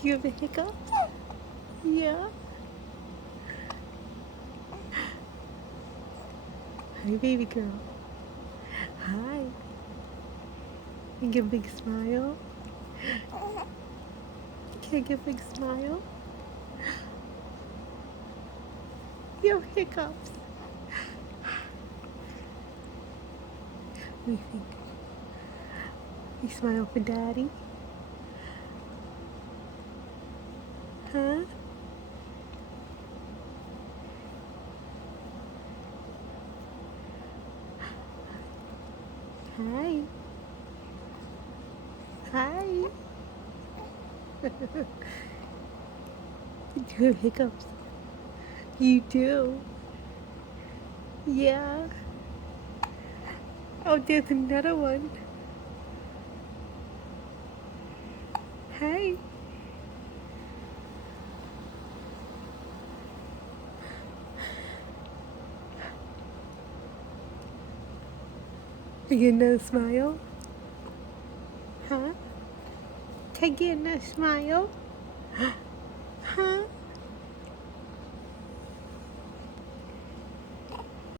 Do you have a hiccup? Yeah. Hi, baby girl. Hi. You give a big smile? Can I give a big smile? You have hiccups. What do you think? You smile for daddy? Huh? Hi. Hi. You do have hiccups. You do. Yeah. Oh, there's another one. Hi. You get another smile? Huh? Can I get another smile?